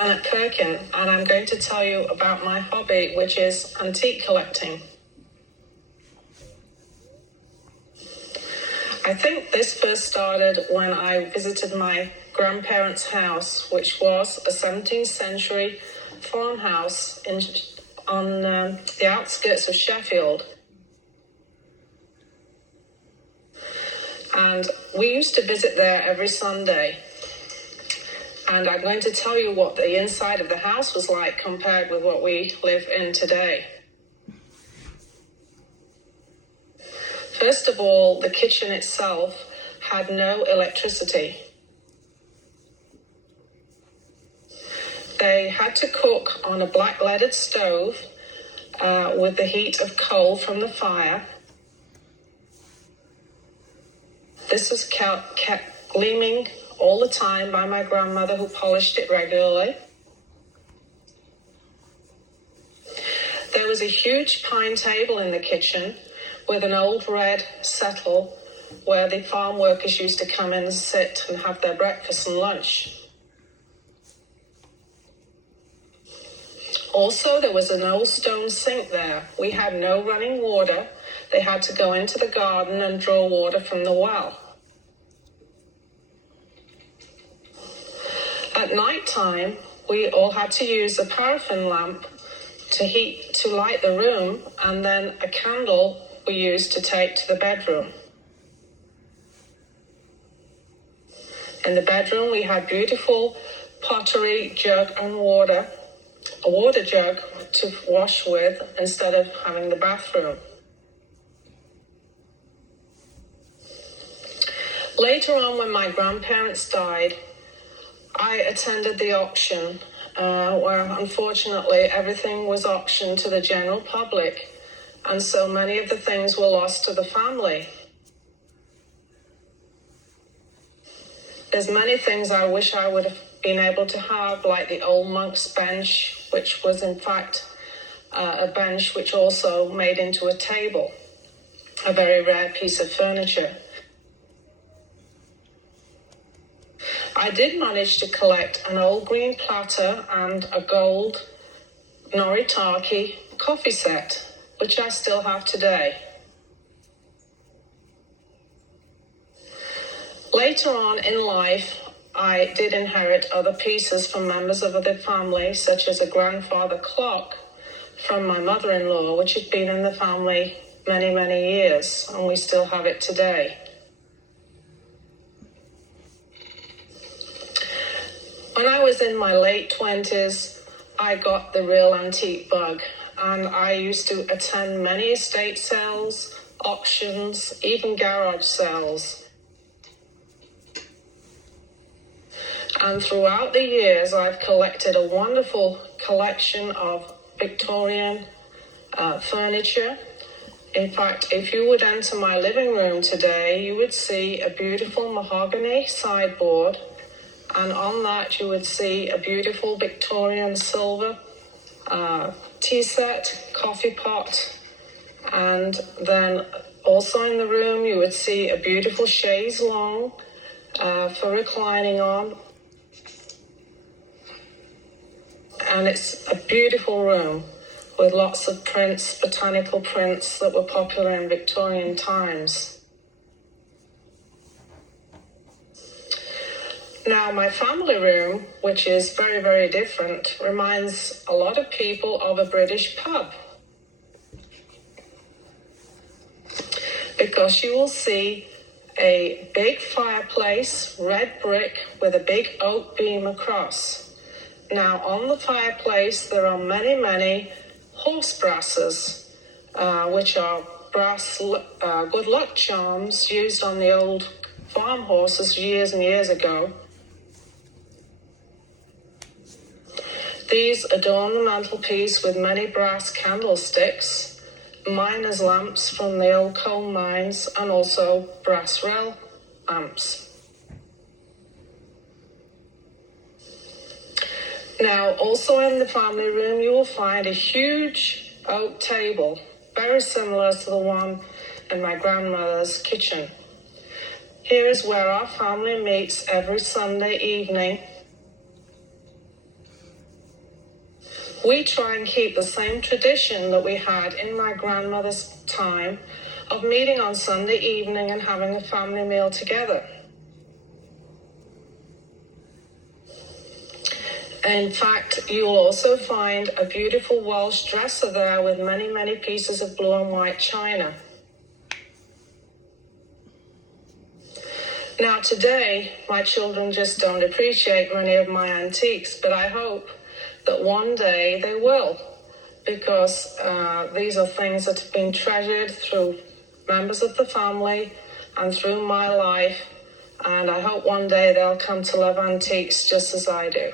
Janet Perkin, and I'm going to tell you about my hobby, which is antique collecting. I think this first started when I visited my grandparents' house, which was a 17th century farmhouse on the outskirts of Sheffield. And we used to visit there every Sunday. And I'm going to tell you what the inside of the house was like compared with what we live in today. First of all, the kitchen itself had no electricity. They had to cook on a black leaded stove with the heat of coal from the fire. This was kept gleaming all the time by my grandmother, who polished it regularly. There was a huge pine table in the kitchen with an old red settle where the farm workers used to come in and sit and have their breakfast and lunch. Also, there was an old stone sink there. We had no running water. They had to go into the garden and draw water from the well. At night time, we all had to use a paraffin lamp to light the room, and then a candle we used to take to the bedroom. In the bedroom, we had beautiful pottery jug and water, a water jug to wash with instead of having the bathroom. Later on, when my grandparents died, I attended the auction where unfortunately everything was auctioned to the general public, and so many of the things were lost to the family. There's many things I wish I would have been able to have, like the old monk's bench, which was in fact a bench which also made into a table, a very rare piece of furniture. I did manage to collect an old green platter and a gold Noritake coffee set, which I still have today. Later on in life, I did inherit other pieces from members of the family, such as a grandfather clock from my mother-in-law, which had been in the family many, many years, and we still have it today. When I was in my late 20s, I got the real antique bug, and I used to attend many estate sales, auctions, even garage sales. And throughout the years, I've collected a wonderful collection of Victorian furniture. In fact, if you would enter my living room today, you would see a beautiful mahogany sideboard, and on that you would see a beautiful Victorian silver tea set, coffee pot, and then also in the room you would see a beautiful chaise longue for reclining on. And it's a beautiful room with lots of prints, botanical prints that were popular in Victorian times. Now, my family room, which is very, very different, reminds a lot of people of a British pub. Because you will see a big fireplace, red brick, with a big oak beam across. Now, on the fireplace, there are many, many horse brasses, which are brass good luck charms used on the old farm horses years and years ago. These adorn the mantelpiece with many brass candlesticks, miners' lamps from the old coal mines, and also brass rail lamps. Now, also in the family room, you will find a huge oak table, very similar to the one in my grandmother's kitchen. Here is where our family meets every Sunday evening. we try and keep the same tradition that we had in my grandmother's time of meeting on Sunday evening and having a family meal together. In fact, you'll also find a beautiful Welsh dresser there with many, many pieces of blue and white china. Now today, my children just don't appreciate many of my antiques, but I hope that one day they will, because these are things that have been treasured through members of the family and through my life, and I hope one day they'll come to love antiques just as I do.